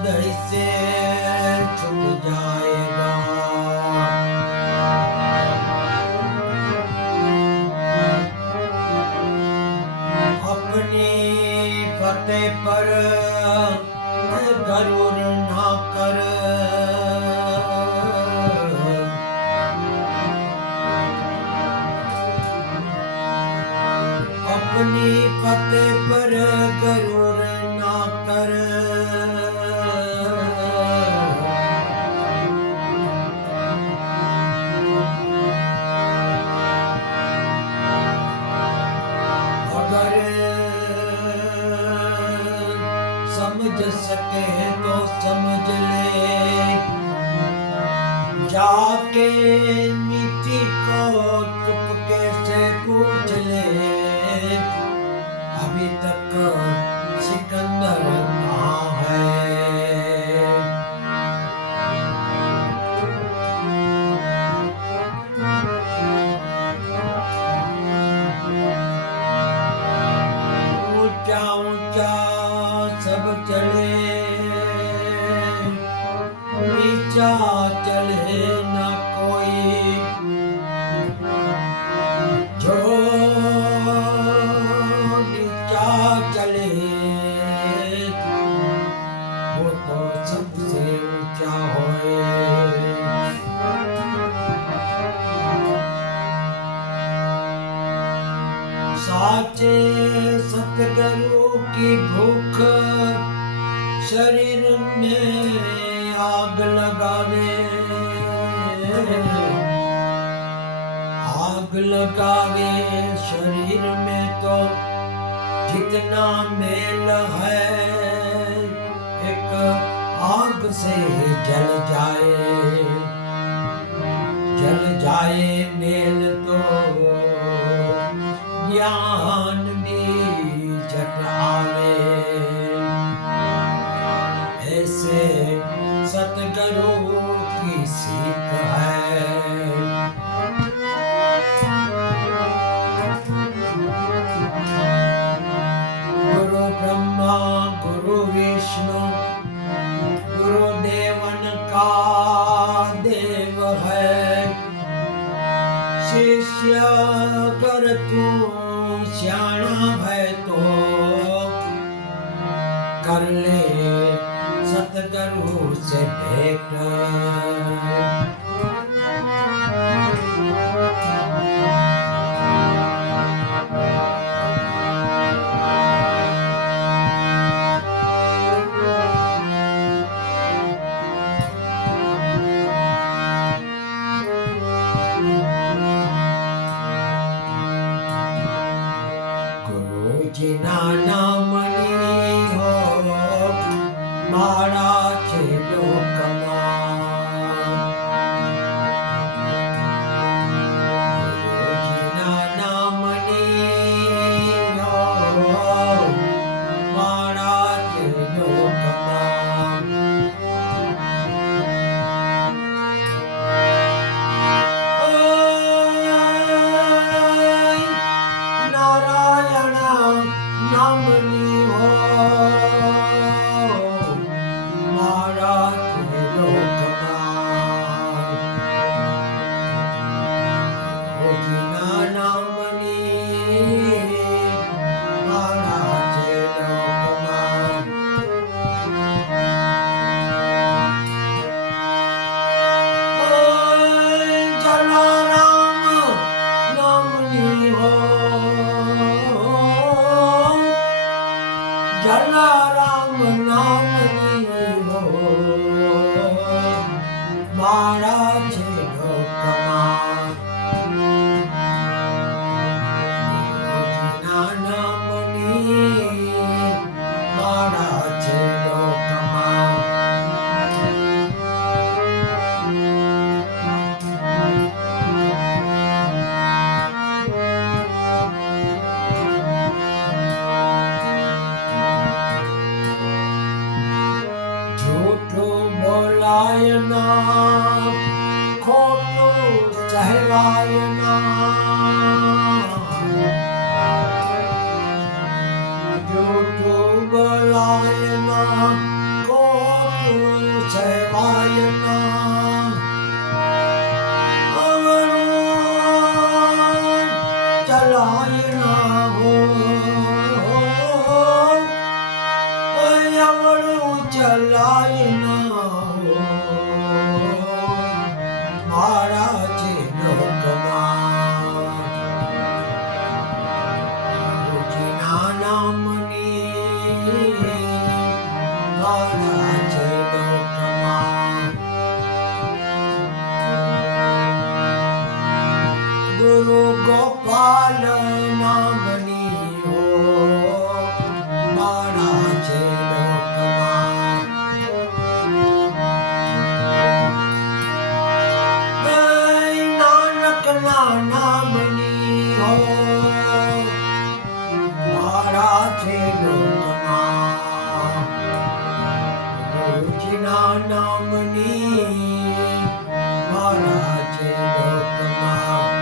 हृदय से छूट जाएगा। अपनी फतेह पर गरूर ना कर, अपनी फतेह पर गरूर ना कर। अगर समझ सके तो समझ ले, जाके नीति को चुपके से पूछ ले, अभी तक सिकंदर कहाँ है। ऊंचा ऊंचा सब चले, नीचा चले न कोई। जो नीचा चले वो तो सबसे ऊंचा होए। साचे सतगुरु की भूख शरीर में आग लगावे, आग लगावे शरीर में तो जितना मेल है एक आग से जल जाए, जल जाए मेल तो ज्ञान भी झट आवे। ऐसे सतगुरु की सीख है। गुरु ब्रह्मा गुरु विष्णु गुरुदेवन का देव है। शिष्य कर तू श्याणा है तो कर ले सतगुरु से भेंट। गुरु जी ना नाम लीधो मारा छे लोकમાં। ગુરુજીના નામ લીધો મારા છે લોકમાં। નારાયણ નામ લીધો મારા છે લોકમાં। ગુરુજીના નામ લીધો મારા છે લોકમાં। જલારામ નામ લીધો, જલારામ નામ લીધો મારા છે લોકમાં। ગુરુજીના નામ લીધો મારા છે લોકમાં। झूठो बोलाय ना खोटो सहलाय ना। झूठो बोलाय ना खोटो બોલાય ના હો મારા છે લોકમાં ગુરુજીના નામની મારા છે લોકમાં ગુરુ ગોપાલ નામની હો મારા છે લોકમાં નાનકના નામની હો મારા છે લોકમાં ગુરુજીના નામની મારા છે લોકમાં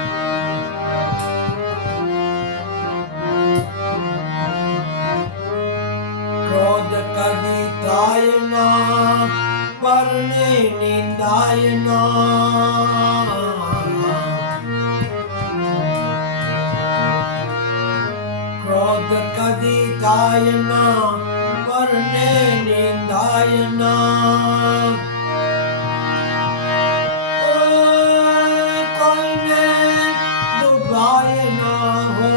ક્રોધ કદી થાય ના પરને નિંદાય ના ક્રોધ કદી થાય ના પરને નિંદાય ના કોઈને દુભાય ના હો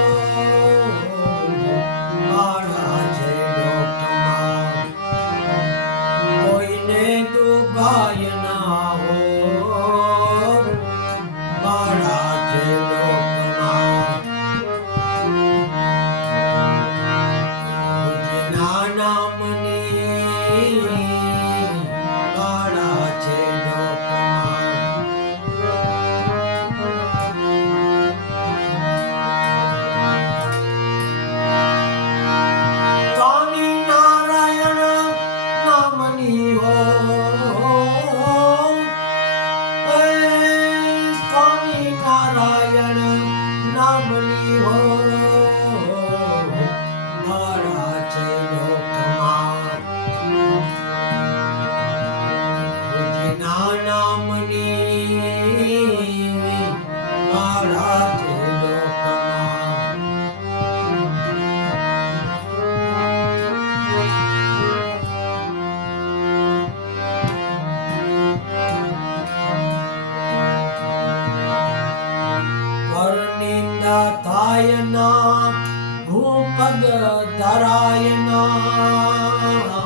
મારા છે લોકમાં કોઈને દુભાય ના હો મારા છે લોકમાં ગુરુજીના નામની મારા છે લોકમાં સ્વામી નારાયણ નામની હો સ્વામી નારાયણ નામની હો મારા છે લોકમાં ગુરુજીના નામની મારા છે લોકમાં પરનિંદા થાય ના હું પદ ધરાય ના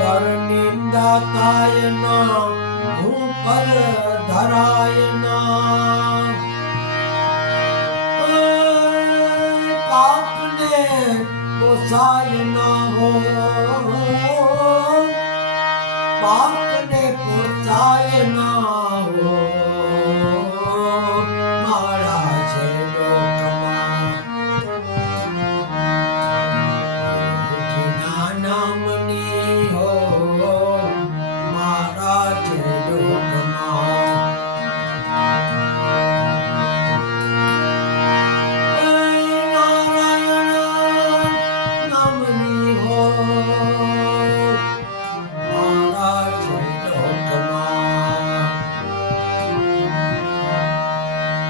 પરનિંદા થાય ના હું પદ ધરાય ના પાપને પોસાય ના હો પાપને પોસાય ના હો મારા છે લોકમાં ગુરુજીના નામની હો મારા છે લોકમાં નારાયણ નામની હો મારા છે લોકમાં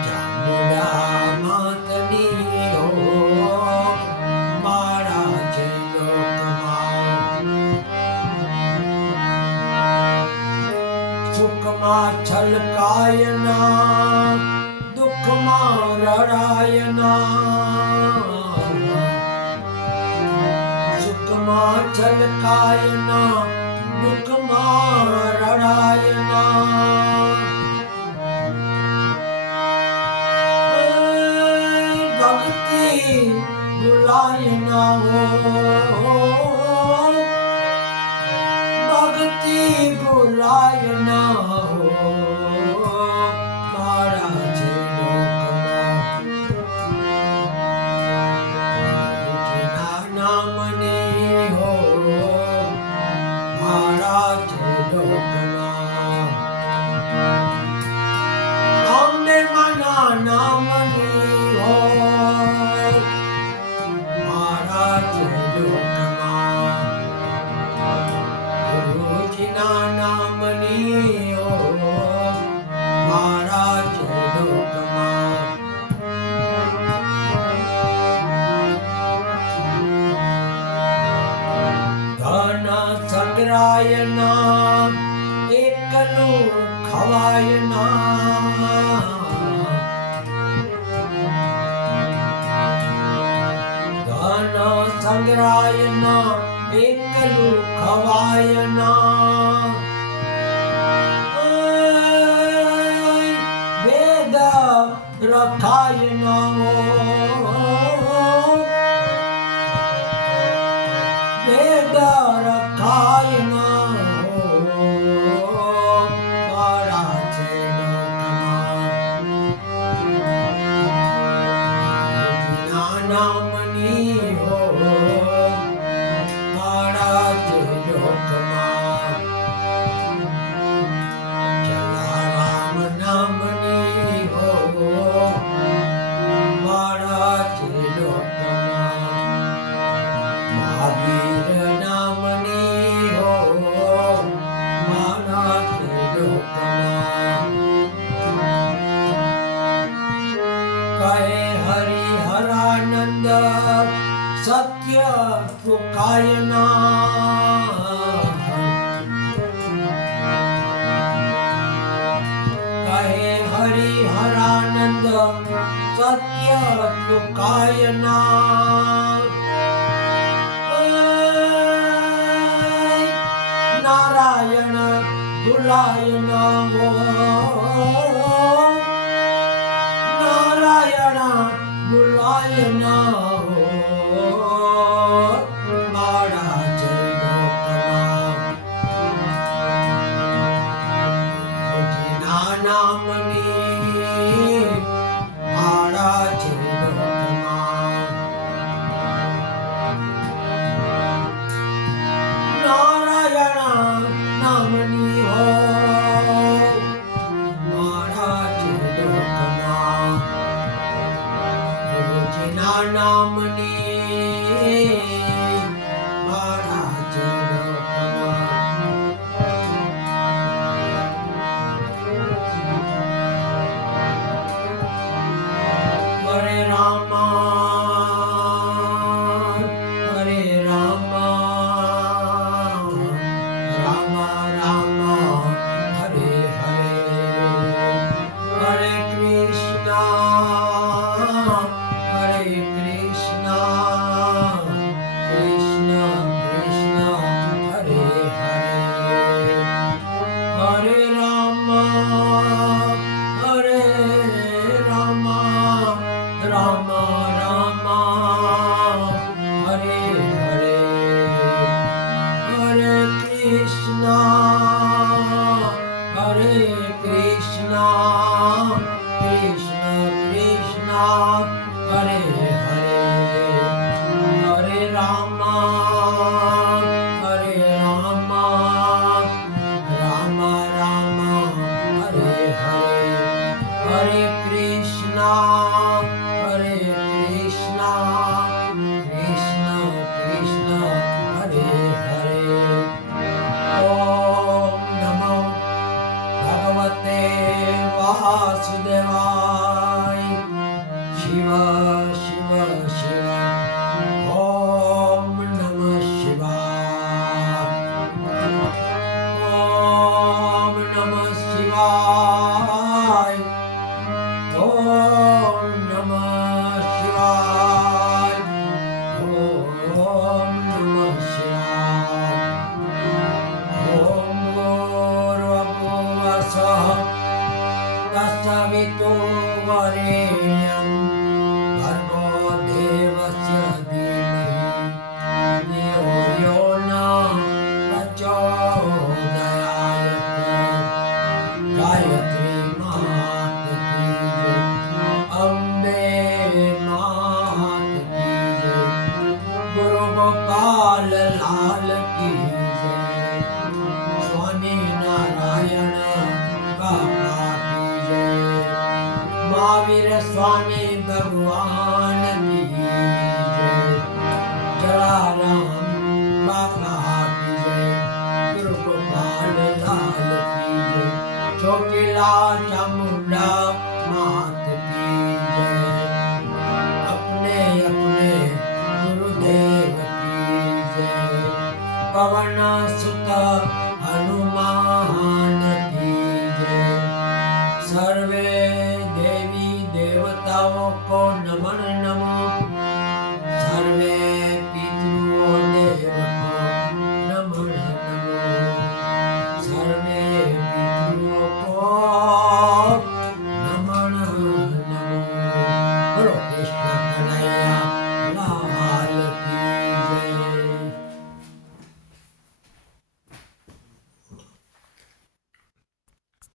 ચામુંડા માતની હો મારા છે લોકમાં સુખમાં છલકાય ના દુઃખમાં રડાય ના સુખમાં છલકાય ના દુઃખમાં રડાય ના ભક્તિ ભૂલાય ના હો ભક્તિ ભૂલાય ના હો મારા છે લોકમાં ગુરુજીના નામની હો મારા છે લોકમાં અંબે માના નામની હો મારા છે સંગ્રાય ના એકલું ખવાય ના ધન સંગ્રાય ના એકલું ખવાય ના વેદ રખાય ના વેદ રખાય ના મારા છે નામની હો મારા છે લોકમાં જલારામ નામની હો મારા છે લોકમાં મહાવીર નામની હો મારા છે લોકમાં કહે હરિહરાનંદ સત્ય ચુકાય ના કહે હરિહરાનંદ સત્ય ચુકાય ના નારાયણ ભુલાય ના હો નારાયણ ભુલાય ના હો મારા જય લોકમાં નામની મારા જય લોકમાં નારાયણ નામની હો મારા જય લોકમાં ગુરુજીના નામની મારા જય લોકમાં હરે રામા હરે રામા રામા રામા હરે હરે હરે કૃષ્ણ હરે કૃષ્ણ કૃષ્ણ કૃષ્ણ હરે હરે હરે રામા હરે રામા રામા રામા હરે હરે હરે કૃષ્ણ હરે કૃષ્ણ કૃષ્ણ કૃષ્ણ હરે હરે હરે રામા હરે રામા રામા રામા હરે હરે હરે કૃષ્ણ હરે કૃષ્ણ કૃષ્ણ કૃષ્ણ હરે હરે ઓમ નમો ભગવતે વાસુદેવાય શિવ શિવ શિવ ઓમ નમઃ શિવાય ઓમ નમઃ શિવાય ઓમ નમઃ શિવાય ઓમ નમઃ શિવાય ઓમ ભૂર્ભુવઃ તત્સવિતુર્વરેણ્યં ભર્ગો દેવસ્ય ધીમહિ ધિયો યો ન પ્રચોદયાત ગાયત્રી માત કી જય અંબે માત કી જય ગુરુ ગોપાલ લાલ કી જય સ્વામી નારાયણ બાપા કી જય મહાવીર સ્વામી ભગવાન કી જય જલારામ બાપા કી જય ગુરુ ગોપાલ લાલ કી જય ચોટીલા ચામુંડા मात की जय। अपने अपने गुरुदेव की जय। पवन सुत हनुमान